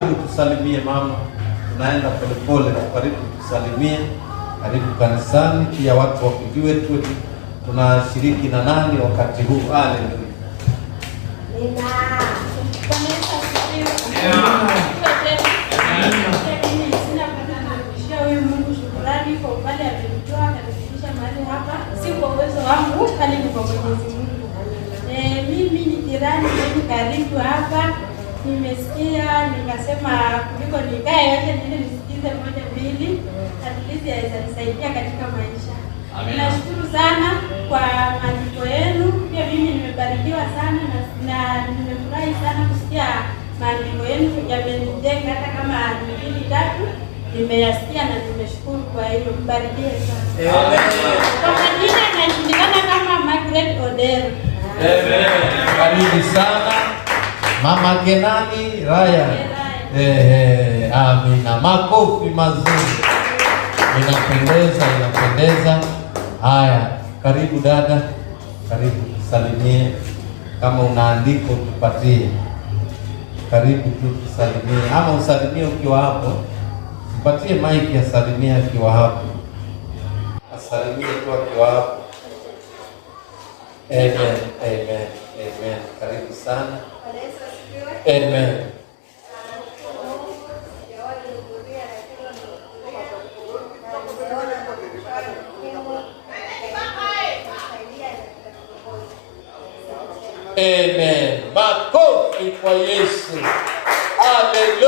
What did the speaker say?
Tusalimie mama, tunaenda polepole. Karibu tusalimie, karibu kanisani. Pia watu wakujue tu tunashiriki na nani wakati huu. Haleluya. Mimi ni jirani karibu hapa. Nimesikia nikasema kuliko nikae yote nile nisikize moja mbili, at least yaweza nisaidia katika maisha. Amen. Nashukuru sana kwa maandiko yenu. Pia mimi nimebarikiwa sana na nimefurahi sana kusikia maandiko yenu yamenijenga, hata kama ni mbili tatu nimeyasikia na nimeshukuru. Kwa hiyo mbarikiwe sana. Amen. Kwa majina najulikana kama Margaret Odero. Amen. Karibu sana. Mama Kenani Raya. Amina. Makofi mazuri. Inapendeza. Haya, karibu dada. Karibu tusalimie. Kama unaandiko tupatie. Karibu tu tusalimie. Ama usalimie ukiwa hapo. Tupatie mic asalimie akiwa hapo. Asalimie tu akiwa hapo. Amen. Karibu sana. Amen. Amen. Makofi kwa Yesu. Hallelujah.